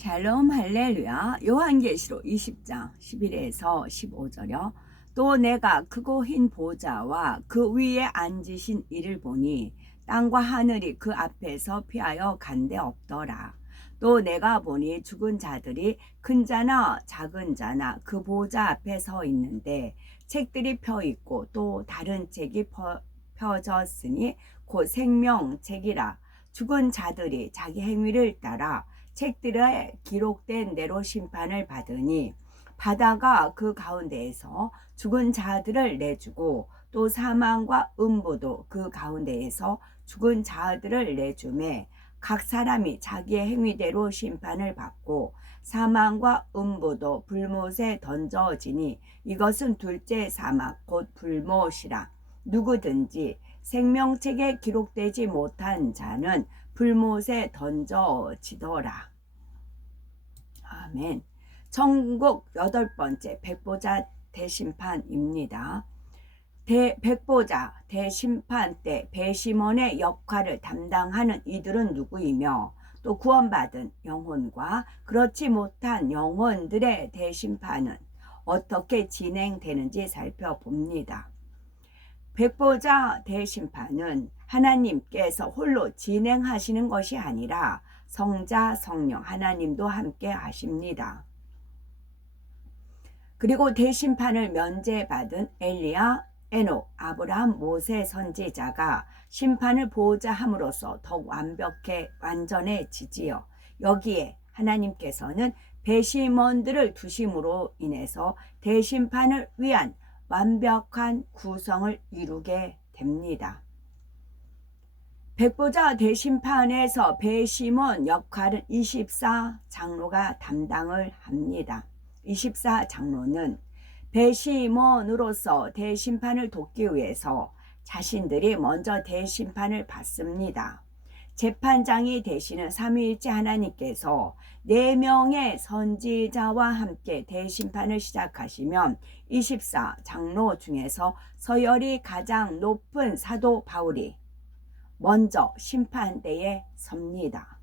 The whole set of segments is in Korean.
샬롬 할렐루야. 요한계시록 20장 11에서 15절요. 또 내가 크고 흰 보좌와 그 위에 앉으신 이를 보니 땅과 하늘이 그 앞에서 피하여 간데 없더라. 또 내가 보니 죽은 자들이 큰 자나 작은 자나 그 보좌 앞에 서 있는데 책들이 펴 있고 또 다른 책이 펴졌으니 곧 생명책이라. 죽은 자들이 자기 행위를 따라 책들에 기록된 대로 심판을 받으니 바다가 그 가운데에서 죽은 자들을 내주고 또 사망과 음부도 그 가운데에서 죽은 자들을 내주매 각 사람이 자기의 행위대로 심판을 받고 사망과 음부도 불못에 던져지니 이것은 둘째 사망 곧 불못이라. 누구든지 생명책에 기록되지 못한 자는 불못에 던져지더라. 아멘. 천국 8번째 백보자 대심판입니다. 백보자 대심판 때 배심원의 역할을 담당하는 이들은 누구이며 또 구원받은 영혼과 그렇지 못한 영혼들의 대심판은 어떻게 진행되는지 살펴봅니다. 백보자 대심판은 하나님께서 홀로 진행하시는 것이 아니라 성자, 성령, 하나님도 함께 하십니다. 그리고 대심판을 면제받은 엘리야, 에녹, 아브라함, 모세 선지자가 심판을 보호자 함으로써 더욱 완전해지지요. 여기에 하나님께서는 배심원들을 두심으로 인해서 대심판을 위한 완벽한 구성을 이루게 됩니다. 백보자 대심판에서 배심원 역할은 24장로가 담당을 합니다. 24장로는 배심원으로서 대심판을 돕기 위해서 자신들이 먼저 대심판을 받습니다. 재판장이 되시는 삼위일체 하나님께서 4명의 선지자와 함께 대심판을 시작하시면 24장로 중에서 서열이 가장 높은 사도 바울이 먼저 심판대에 섭니다.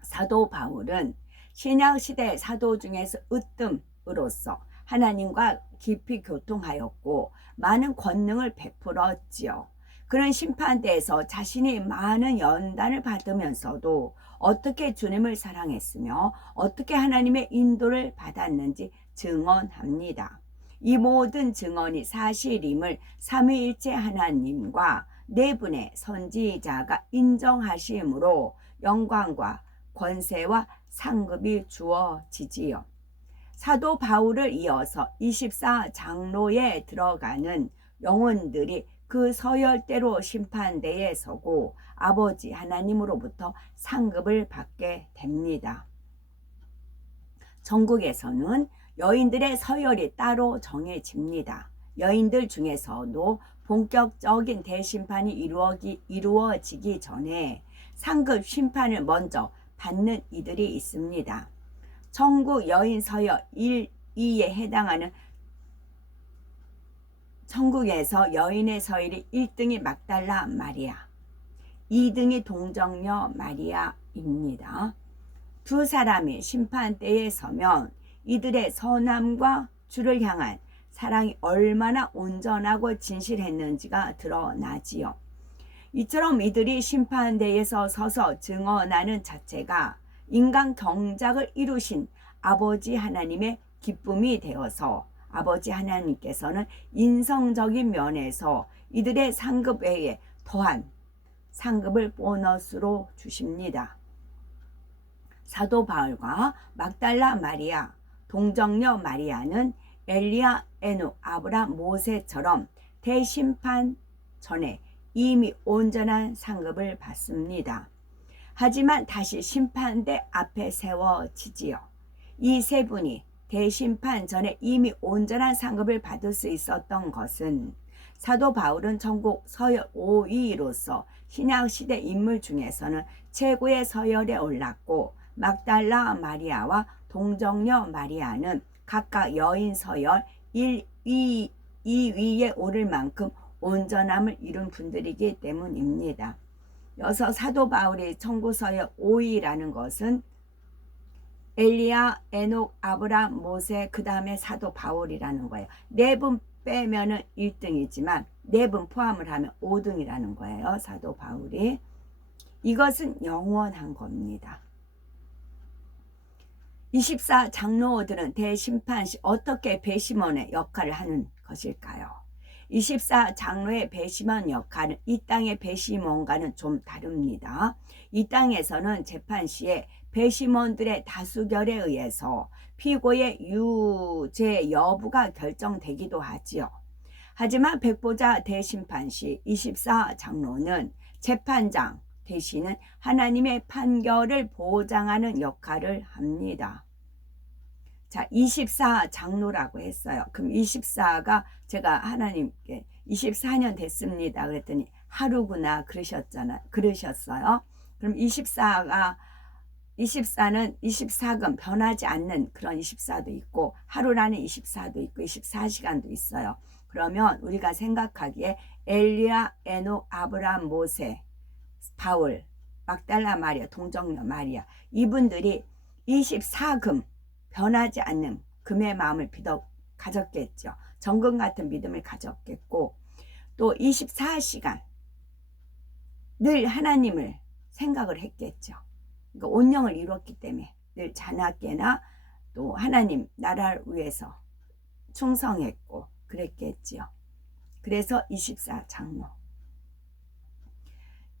사도 바울은 신약시대 사도 중에서 으뜸으로서 하나님과 깊이 교통하였고 많은 권능을 베풀었지요. 그런 심판대에서 자신이 많은 연단을 받으면서도 어떻게 주님을 사랑했으며 어떻게 하나님의 인도를 받았는지 증언합니다. 이 모든 증언이 사실임을 삼위일체 하나님과 4분의 선지자가 인정하심으로 영광과 권세와 상급이 주어지지요. 사도 바울을 이어서 24장로에 들어가는 영혼들이 그 서열대로 심판대에 서고 아버지 하나님으로부터 상급을 받게 됩니다. 전국에서는 여인들의 서열이 따로 정해집니다. 여인들 중에서도 본격적인 대심판이 이루어지기 전에 상급 심판을 먼저 받는 이들이 있습니다. 천국 여인 서열 1, 2에 해당하는 천국에서 여인의 서열이 1등이 막달라 마리아, 2등이 동정녀 마리아입니다. 두 사람이 심판대에 서면 이들의 선함과 주를 향한 사랑이 얼마나 온전하고 진실했는지가 드러나지요. 이처럼 이들이 심판대에서 서서 증언하는 자체가 인간 경작을 이루신 아버지 하나님의 기쁨이 되어서 아버지 하나님께서는 인성적인 면에서 이들의 상급 외에 더한 상급을 보너스로 주십니다. 사도 바울과 막달라 마리아, 동정녀 마리아는 엘리야, 에녹, 아브라함, 모세처럼 대심판 전에 이미 온전한 상급을 받습니다. 하지만 다시 심판대 앞에 세워지지요. 이 세 분이 대심판 전에 이미 온전한 상급을 받을 수 있었던 것은 사도 바울은 천국 서열 5위로서 신약시대 인물 중에서는 최고의 서열에 올랐고 막달라 마리아와 동정녀 마리아는 각각 여인 서열 1, 2위에 오를 만큼 온전함을 이룬 분들이기 때문입니다. 여기서 사도 바울이 천국 서열 5위라는 것은 엘리야, 에녹, 아브람, 모세, 그 다음에 사도 바울이라는 거예요. 네 분 빼면은 1등이지만 네 분 포함을 하면 5등이라는 거예요. 사도 바울이. 이것은 영원한 겁니다. 24 장로들은 대심판 시 어떻게 배심원의 역할을 하는 것일까요? 24 장로의 배심원 역할은 이 땅의 배심원과는 좀 다릅니다. 이 땅에서는 재판 시에 배심원들의 다수결에 의해서 피고의 유죄 여부가 결정되기도 하지요. 하지만 백보자 대심판 시 24 장로는 재판장 대신은 하나님의 판결을 보장하는 역할을 합니다. 자, 24 장로라고 했어요. 그럼 24가 제가 하나님께 24년 됐습니다. 그랬더니 하루구나 그러셨어요. 그럼 24는 24금 변하지 않는 그런 24도 있고 하루라는 24도 있고 24시간도 있어요. 그러면 우리가 생각하기에 엘리야, 에녹, 아브람, 모세, 바울, 막달라 마리아, 동정녀 마리아 이분들이 24금 변하지 않는 금의 마음을 가졌겠죠. 정금 같은 믿음을 가졌겠고 또 24시간 늘 하나님을 생각을 했겠죠. 그러니까 온영을 이뤘기 때문에 늘 자나깨나 또 하나님 나라를 위해서 충성했고 그랬겠지요. 그래서 24 장로.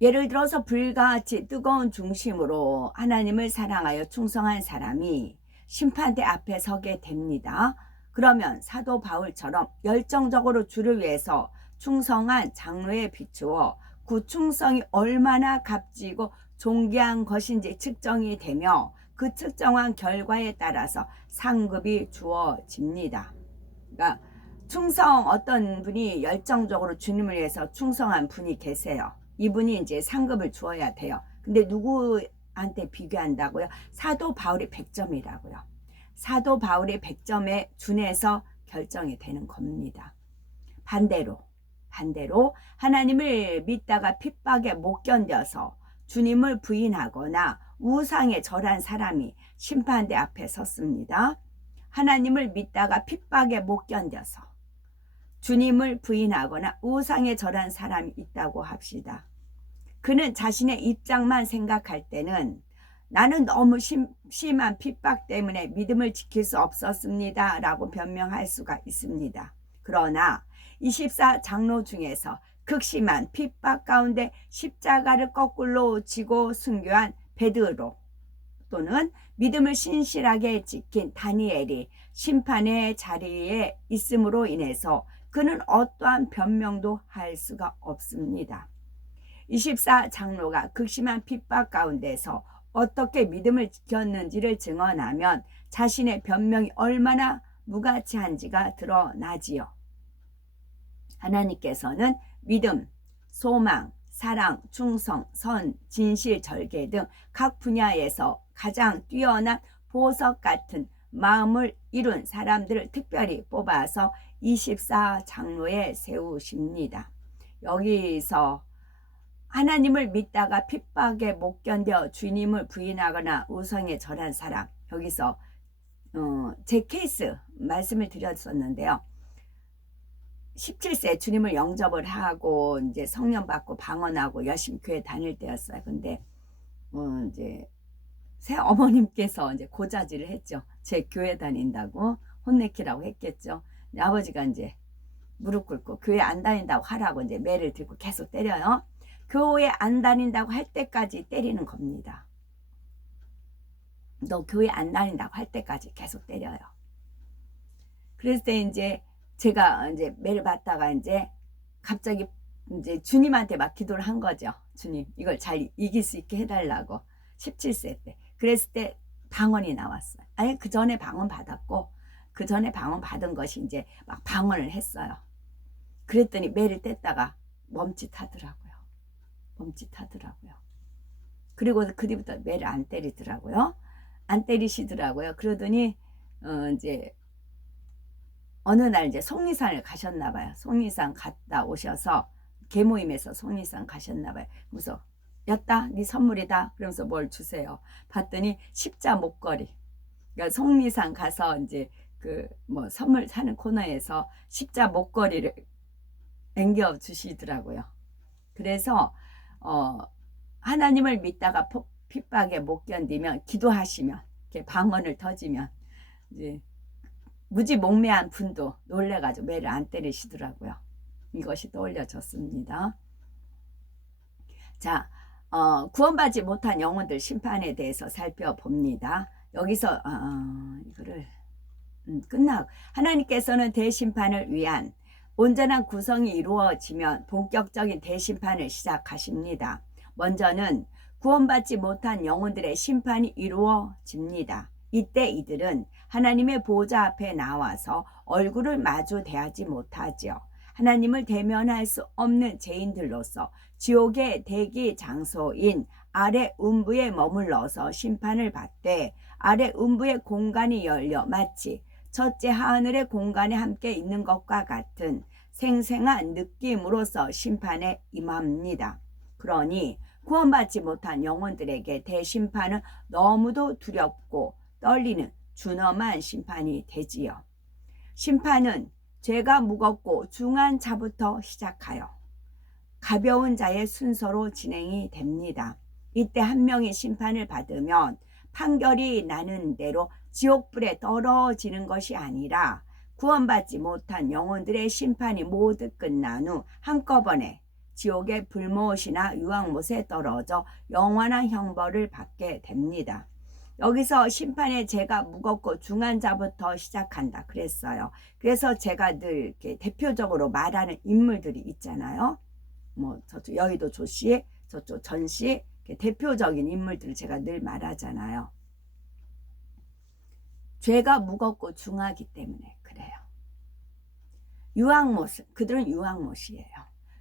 예를 들어서 불같이 뜨거운 중심으로 하나님을 사랑하여 충성한 사람이 심판대 앞에 서게 됩니다. 그러면 사도 바울처럼 열정적으로 주를 위해서 충성한 장로에 비추어 그 충성이 얼마나 값지고 존귀한 것인지 측정이 되며 그 측정한 결과에 따라서 상급이 주어집니다. 그러니까 어떤 분이 열정적으로 주님을 위해서 충성한 분이 계세요. 이분이 이제 상급을 주어야 돼요. 근데 누구한테 비교한다고요? 사도 바울이 100점이라고요. 사도 바울이 100점에 준해서 결정이 되는 겁니다. 반대로 하나님을 믿다가 핍박에 못 견뎌서 주님을 부인하거나 우상에 절한 사람이 심판대 앞에 섰습니다. 하나님을 믿다가 핍박에 못 견뎌서 주님을 부인하거나 우상에 절한 사람이 있다고 합시다. 그는 자신의 입장만 생각할 때는 나는 너무 심한 핍박 때문에 믿음을 지킬 수 없었습니다 라고 변명할 수가 있습니다. 그러나 24 장로 중에서 극심한 핍박 가운데 십자가를 거꾸로 지고 순교한 베드로 또는 믿음을 신실하게 지킨 다니엘이 심판의 자리에 있음으로 인해서 그는 어떠한 변명도 할 수가 없습니다. 24 장로가 극심한 핍박 가운데서 어떻게 믿음을 지켰는지를 증언하면 자신의 변명이 얼마나 무가치한지가 드러나지요. 하나님께서는 믿음, 소망, 사랑, 충성, 선, 진실, 절개 등 각 분야에서 가장 뛰어난 보석 같은 마음을 이룬 사람들을 특별히 뽑아서 24 장로에 세우십니다. 여기서 하나님을 믿다가 핍박에 못 견뎌 주님을 부인하거나 우상에 절한 사람, 여기서 제 케이스 말씀을 드렸었는데요. 17세 주님을 영접을 하고 이제 성령 받고 방언하고 열심히 교회 다닐 때였어요. 근데 이제 새 어머님께서 이제 고자질을 했죠. 제 교회 다닌다고 혼내키라고 했겠죠. 아버지가 이제 무릎 꿇고 교회 안 다닌다고 하라고 이제 매를 들고 계속 때려요. 교회 안 다닌다고 할 때까지 때리는 겁니다. 너 교회 안 다닌다고 할 때까지 계속 때려요. 그랬을 때 이제 제가 이제 매를 받다가 이제 갑자기 이제 주님한테 막 기도를 한 거죠. 주님, 이걸 잘 이길 수 있게 해달라고. 17세 때. 그랬을 때 방언이 나왔어요. 아니, 그 전에 방언 받았고, 그 전에 방언 받은 것이 이제 막 방언을 했어요. 그랬더니 매를 뗐다가 멈칫하더라고요. 그리고 그뒤부터 매를 안 때리더라고요. 안 때리시더라고요. 그러더니 이제 어느 날 이제 속리산을 가셨나 봐요. 속리산 갔다 오셔서 개모임에서 속리산 가셨나 봐요. 그래서 였다, 네 선물이다. 그러면서 뭘 주세요. 봤더니 십자 목걸이. 그러니까 속리산 가서 이제 그 뭐 선물 사는 코너에서 십자 목걸이를 앵겨 주시더라고요. 그래서 하나님을 믿다가 핍박에 못 견디면 기도하시면 이렇게 방언을 터지면 이제 무지몽매한 분도 놀래가지고 매를 안 때리시더라고요. 이것이 떠올려졌습니다. 자, 구원받지 못한 영혼들 심판에 대해서 살펴봅니다. 여기서 이거를 끝나고 하나님께서는 대심판을 위한 온전한 구성이 이루어지면 본격적인 대심판을 시작하십니다. 먼저는 구원받지 못한 영혼들의 심판이 이루어집니다. 이때 이들은 하나님의 보좌 앞에 나와서 얼굴을 마주 대하지 못하죠. 하나님을 대면할 수 없는 죄인들로서 지옥의 대기 장소인 아래 음부에 머물러서 심판을 받되 아래 음부의 공간이 열려 마치 첫째 하늘의 공간에 함께 있는 것과 같은 생생한 느낌으로서 심판에 임합니다. 그러니 구원받지 못한 영혼들에게 대심판은 너무도 두렵고 떨리는 준엄한 심판이 되지요. 심판은 죄가 무겁고 중한 자부터 시작하여 가벼운 자의 순서로 진행이 됩니다. 이때 한 명이 심판을 받으면 판결이 나는 대로 지옥불에 떨어지는 것이 아니라 구원받지 못한 영혼들의 심판이 모두 끝난 후 한꺼번에 지옥의 불못이나 유황못에 떨어져 영원한 형벌을 받게 됩니다. 여기서 심판의 죄가 무겁고 중한 자부터 시작한다 그랬어요. 그래서 제가 늘 이렇게 대표적으로 말하는 인물들이 있잖아요. 뭐 저쪽 여의도 조씨, 저쪽 전씨, 대표적인 인물들을 제가 늘 말하잖아요. 죄가 무겁고 중하기 때문에 그래요. 유황못은 그들은 유황못이에요.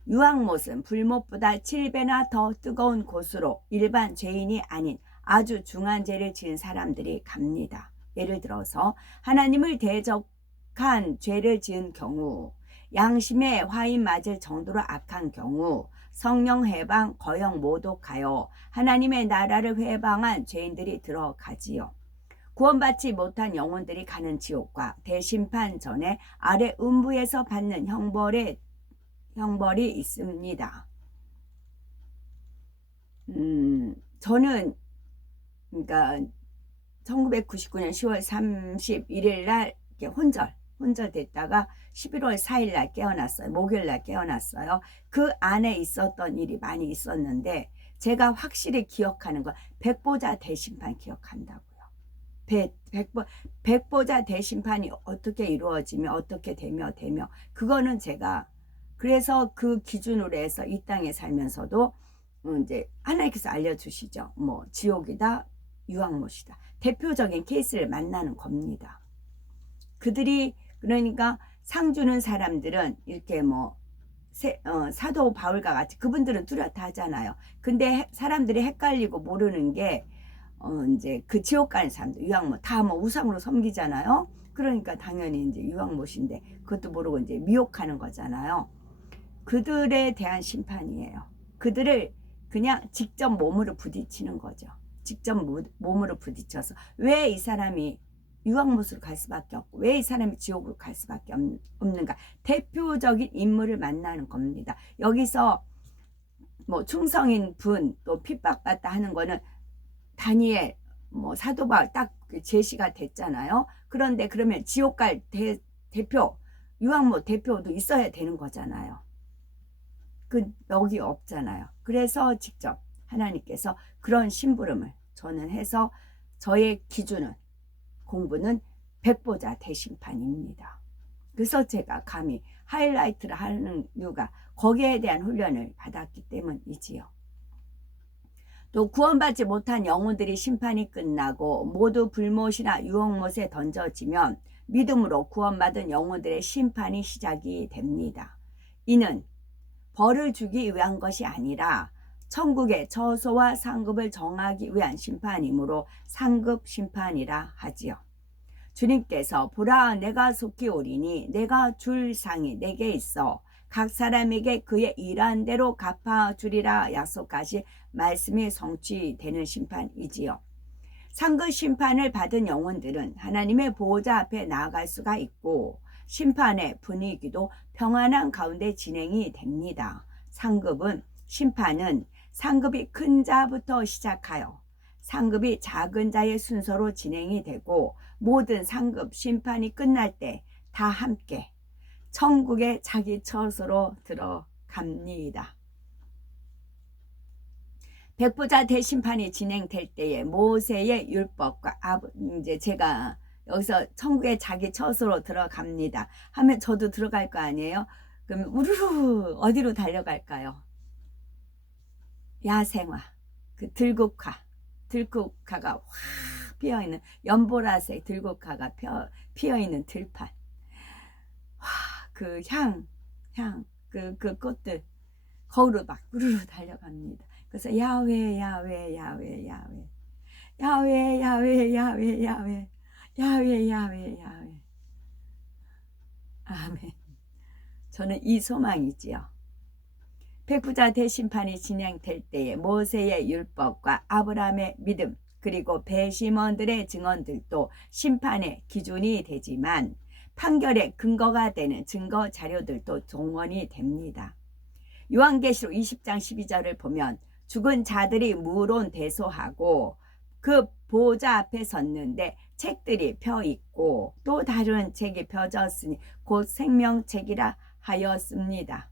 유황못은 불못보다 7배나 더 뜨거운 곳으로 일반 죄인이 아닌 아주 중한 죄를 지은 사람들이 갑니다. 예를 들어서 하나님을 대적한 죄를 지은 경우, 양심에 화인 맞을 정도로 악한 경우, 성령 해방, 거역 모독하여 하나님의 나라를 회방한 죄인들이 들어가지요. 구원받지 못한 영혼들이 가는 지옥과 대심판 전에 아래 음부에서 받는 형벌이 있습니다. 저는 그러니까 1999년 10월 31일 날 혼절 됐다가 11월 4일 날 깨어났어요. 목요일 날 깨어났어요. 그 안에 있었던 일이 많이 있었는데 제가 확실히 기억하는 건 백보자 대심판 기억한다고요. 백보자 대심판이 어떻게 이루어지며 어떻게 되며 그거는 제가 그래서 그 기준으로 해서 이 땅에 살면서도 이제 하나님께서 알려주시죠. 뭐 지옥이다, 유황못이다. 대표적인 케이스를 만나는 겁니다. 그들이 그러니까 상 주는 사람들은 이렇게 뭐 사도 바울과 같이 그분들은 뚜렷하잖아요. 근데 사람들이 헷갈리고 모르는 게 이제 그 지옥 가는 사람들 유황못 다 뭐 우상으로 섬기잖아요. 그러니까 당연히 이제 유황못인데 그것도 모르고 이제 미혹하는 거잖아요. 그들에 대한 심판이에요. 그들을 그냥 직접 몸으로 부딪히는 거죠. 직접 몸으로 부딪혀서 왜 이 사람이 유황못으로 갈 수밖에 없고 왜 이 사람이 지옥으로 갈 수밖에 없는가. 대표적인 인물을 만나는 겁니다. 여기서 뭐 충성인 분 또 핍박받다 하는 거는 다니엘 뭐 사도 바울 딱 제시가 됐잖아요. 그런데 그러면 지옥 갈 대표 유황못 대표도 있어야 되는 거잖아요. 여기 없잖아요. 그래서 직접 하나님께서 그런 심부름을 저는 해서 저의 기준은 공부는 백보자 대심판입니다. 그래서 제가 감히 하이라이트를 하는 이유가 거기에 대한 훈련을 받았기 때문이지요. 또 구원받지 못한 영혼들이 심판이 끝나고 모두 불못이나 유황못에 던져지면 믿음으로 구원받은 영혼들의 심판이 시작이 됩니다. 이는 벌을 주기 위한 것이 아니라 천국의 처소와 상급을 정하기 위한 심판이므로 상급 심판이라 하지요. 주님께서 보라 내가 속히 오리니 내가 줄 상이 내게 있어 각 사람에게 그의 일한 대로 갚아주리라 약속하신 말씀이 성취되는 심판이지요. 상급 심판을 받은 영혼들은 하나님의 보호자 앞에 나아갈 수가 있고 심판의 분위기도 평안한 가운데 진행이 됩니다. 심판은 상급이 큰 자부터 시작하여 상급이 작은 자의 순서로 진행이 되고 모든 상급 심판이 끝날 때 다 함께 천국의 자기 처소로 들어갑니다. 백보자 대심판이 진행될 때에 모세의 율법과 이제 제가 여기서 천국의 자기 처소로 들어갑니다 하면 저도 들어갈 거 아니에요? 그럼 우르르 어디로 달려갈까요? 야생화, 그 들국화가 확 피어있는 연보라색 들국화가 피어있는 들판, 와, 그 그 꽃들 거울로 막 우르르 달려갑니다. 그래서 야훼 야훼 야훼 야훼 야훼 야훼 야훼 야훼 야훼 야훼 야훼 아멘. 저는 이 소망이지요. 백부자 대심판이 진행될 때에 모세의 율법과 아브라함의 믿음 그리고 배심원들의 증언들도 심판의 기준이 되지만 판결의 근거가 되는 증거 자료들도 동원이 됩니다. 요한계시록 20장 12절을 보면 죽은 자들이 무론대소하고 그 보호자 앞에 섰는데 책들이 펴 있고 또 다른 책이 펴졌으니 곧 생명책이라 하였습니다.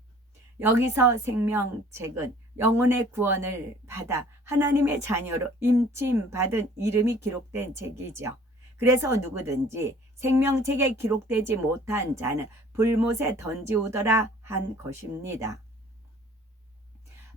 여기서 생명책은 영혼의 구원을 받아 하나님의 자녀로 임침받은 이름이 기록된 책이죠. 그래서 누구든지 생명책에 기록되지 못한 자는 불못에 던지우더라 한 것입니다.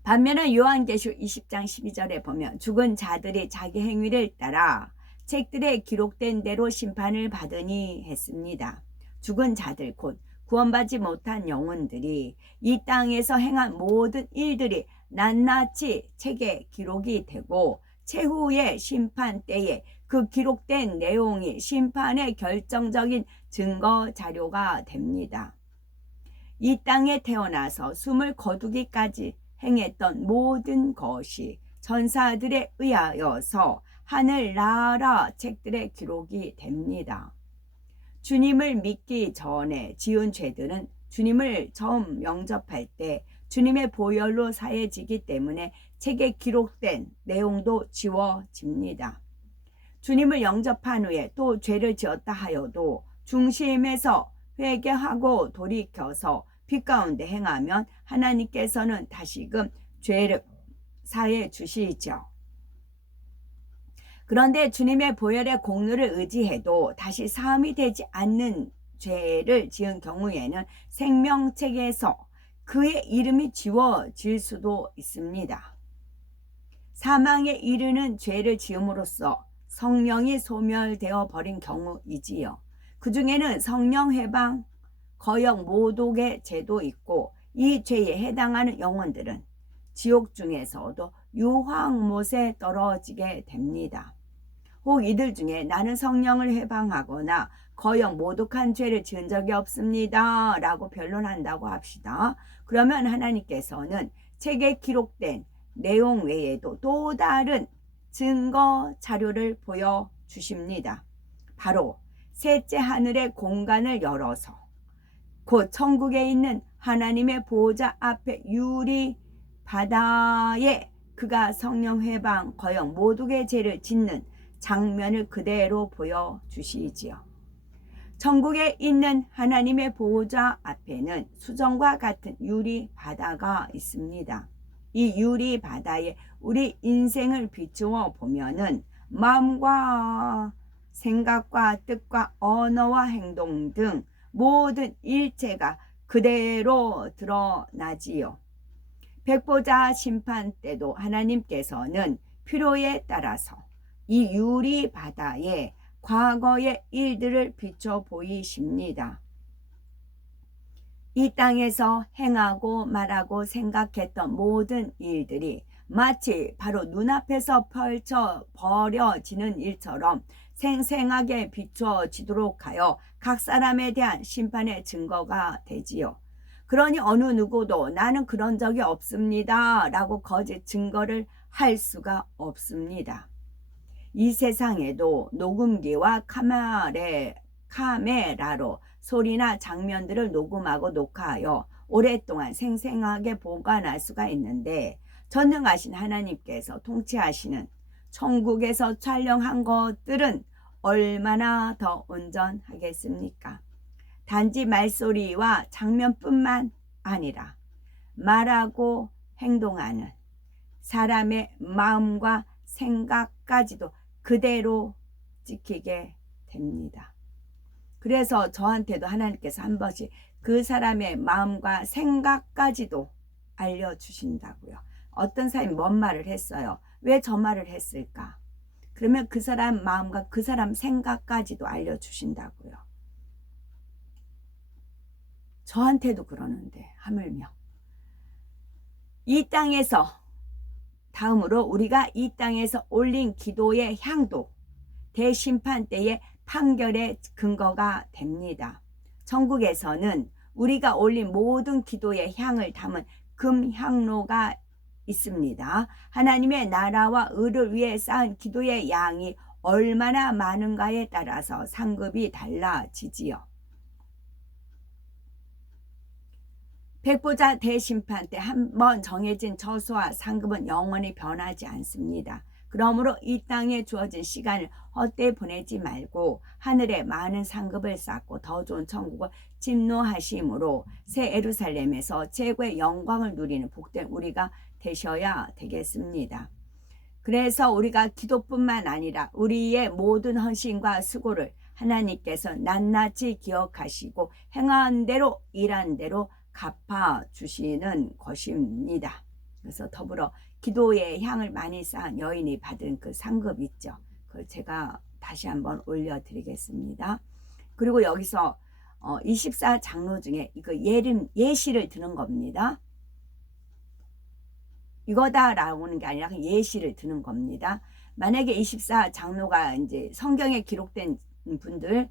반면에 요한계시록 20장 12절에 보면 죽은 자들이 자기 행위를 따라 책들에 기록된 대로 심판을 받으니 했습니다. 죽은 자들 곧 구원받지 못한 영혼들이 이 땅에서 행한 모든 일들이 낱낱이 책에 기록이 되고 최후의 심판 때에 그 기록된 내용이 심판의 결정적인 증거 자료가 됩니다. 이 땅에 태어나서 숨을 거두기까지 행했던 모든 것이 전사들에 의하여서 하늘나라 책들에 기록이 됩니다. 주님을 믿기 전에 지은 죄들은 주님을 처음 영접할 때 주님의 보혈로 사해지기 때문에 책에 기록된 내용도 지워집니다. 주님을 영접한 후에 또 죄를 지었다 하여도 중심에서 회개하고 돌이켜서 빛 가운데 행하면 하나님께서는 다시금 죄를 사해 주시죠. 그런데 주님의 보혈의 공로를 의지해도 다시 사함이 되지 않는 죄를 지은 경우에는 생명책에서 그의 이름이 지워질 수도 있습니다. 사망에 이르는 죄를 지음으로써 성령이 소멸되어 버린 경우이지요. 그 중에는 성령 해방, 거역 모독의 죄도 있고 이 죄에 해당하는 영혼들은 지옥 중에서도 유황못에 떨어지게 됩니다. 혹 이들 중에 나는 성령을 해방하거나 거역 모독한 죄를 지은 적이 없습니다 라고 변론한다고 합시다. 그러면 하나님께서는 책에 기록된 내용 외에도 또 다른 증거 자료를 보여주십니다. 바로 셋째 하늘의 공간을 열어서 곧 천국에 있는 하나님의 보호자 앞에 유리 바다에 그가 성령 해방, 거역 모독의 죄를 짓는 장면을 그대로 보여주시지요. 천국에 있는 하나님의 보호자 앞에는 수정과 같은 유리 바다가 있습니다. 이 유리 바다에 우리 인생을 비추어 보면은 마음과 생각과 뜻과 언어와 행동 등 모든 일체가 그대로 드러나지요. 백보자 심판 때도 하나님께서는 필요에 따라서 이 유리 바다에 과거의 일들을 비춰 보이십니다. 이 땅에서 행하고 말하고 생각했던 모든 일들이 마치 바로 눈앞에서 펼쳐 버려지는 일처럼 생생하게 비춰지도록 하여 각 사람에 대한 심판의 증거가 되지요. 그러니 어느 누구도 나는 그런 적이 없습니다 라고 거짓 증거를 할 수가 없습니다. 이 세상에도 녹음기와 카메라로 소리나 장면들을 녹음하고 녹화하여 오랫동안 생생하게 보관할 수가 있는데, 전능하신 하나님께서 통치하시는 천국에서 촬영한 것들은 얼마나 더 온전하겠습니까? 단지 말소리와 장면뿐만 아니라 말하고 행동하는 사람의 마음과 생각까지도 그대로 지키게 됩니다. 그래서 저한테도 하나님께서 한 번씩 그 사람의 마음과 생각까지도 알려주신다고요. 어떤 사람이 뭔 말을 했어요. 왜 저 말을 했을까? 그러면 그 사람 마음과 그 사람 생각까지도 알려주신다고요. 저한테도 그러는데 하물며 이 땅에서, 다음으로 우리가 이 땅에서 올린 기도의 향도 대심판 때의 판결의 근거가 됩니다. 천국에서는 우리가 올린 모든 기도의 향을 담은 금향로가 있습니다. 하나님의 나라와 의를 위해 쌓은 기도의 양이 얼마나 많은가에 따라서 상급이 달라지지요. 백보자 대심판 때 한 번 정해진 처소와 상급은 영원히 변하지 않습니다. 그러므로 이 땅에 주어진 시간을 헛되이 보내지 말고 하늘에 많은 상급을 쌓고 더 좋은 천국을 침노하심으로 새 예루살렘에서 최고의 영광을 누리는 복된 우리가 되셔야 되겠습니다. 그래서 우리가 기도뿐만 아니라 우리의 모든 헌신과 수고를 하나님께서 낱낱이 기억하시고 행한 대로 일한 대로 갚아주시는 것입니다. 그래서 더불어 기도의 향을 많이 쌓은 여인이 받은 그 상급 있죠. 그걸 제가 다시 한번 올려드리겠습니다. 그리고 여기서 24장로 중에 이거 예시를 드는 겁니다. 이거다라고 하는 게 아니라 예시를 드는 겁니다. 만약에 24장로가 이제 성경에 기록된 분들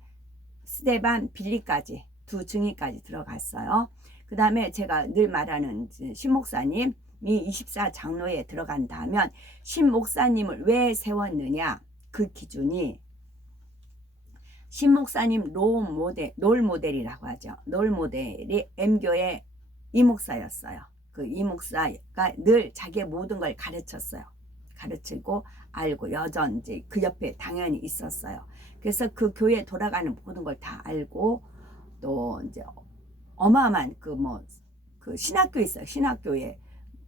스데반, 빌리까지 두 증인까지 들어갔어요. 그 다음에 제가 늘 말하는 신목사님이 24장로에 들어간다면 신목사님을 왜 세웠느냐, 그 기준이 신목사님 롤 모델이라고 하죠. 롤 모델이 M교의 이목사였어요. 그 이목사가 늘 자기의 모든 걸 가르쳤어요. 가르치고 알고 여전 이제 그 옆에 당연히 있었어요. 그래서 그 교회 돌아가는 모든 걸 다 알고 또 이제 어마어마한 그 신학교 있어요. 신학교에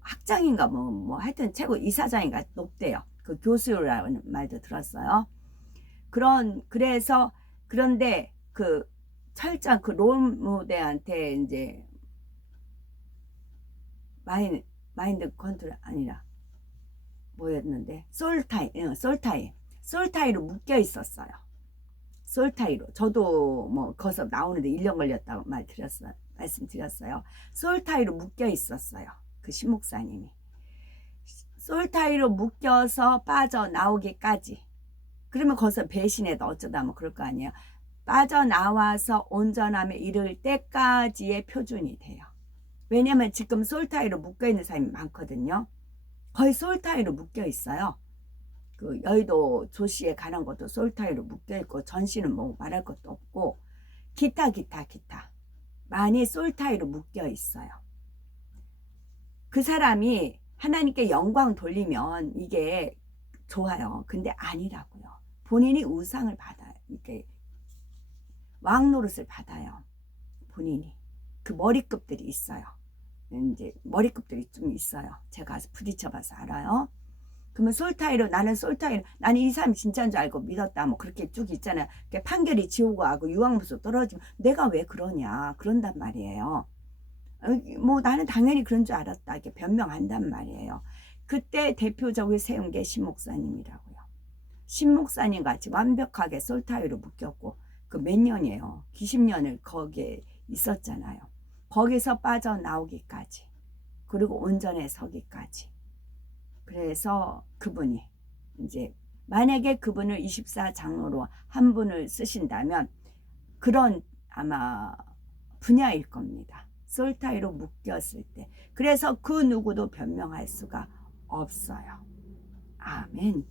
학장인가 하여튼 최고 이사장인가 높대요. 그 교수라는 말도 들었어요. 그래서 그런데 그 철저한 그 롤모델한테 이제 마인드 컨트롤 아니라 뭐였는데 솔타이로 묶여 있었어요. 솔타이로. 저도 거기서 나오는데 1년 걸렸다고 말씀드렸어요. 솔타이로 묶여 있었어요. 그 신목사님이. 솔타이로 묶여서 빠져나오기까지. 그러면 거기서 배신해도 어쩌다 그럴 거 아니에요. 빠져나와서 온전함에 이를 때까지의 표준이 돼요. 왜냐면 지금 솔타이로 묶여있는 사람이 많거든요. 거의 솔타이로 묶여 있어요. 그 여의도 조시에 가는 것도 솔타이로 묶여있고 전시는 말할 것도 없고 기타 많이 솔타이로 묶여있어요. 그 사람이 하나님께 영광 돌리면 이게 좋아요. 근데 아니라고요. 본인이 우상을 받아요. 이렇게 왕 노릇을 받아요. 본인이. 그 머리급들이 있어요. 이제 머리급들이 좀 있어요. 제가 부딪혀봐서 알아요. 그러면 나는 이 사람이 진짜인 줄 알고 믿었다. 그렇게 쭉 있잖아요. 판결이 지옥고 하고 유황무소 떨어지면 내가 왜 그러냐. 그런단 말이에요. 나는 당연히 그런 줄 알았다. 이렇게 변명한단 말이에요. 그때 대표적으로 세운 게 신목사님이라고요. 신목사님 같이 완벽하게 솔타이로 묶였고 그 몇 년이에요. 20년을 거기에 있었잖아요. 거기서 빠져나오기까지 그리고 온전에 서기까지. 그래서 그분이 이제 만약에 그분을 24장로로 한 분을 쓰신다면 그런 아마 분야일 겁니다. 솔타이로 묶였을 때. 그래서 그 누구도 변명할 수가 없어요. 아멘.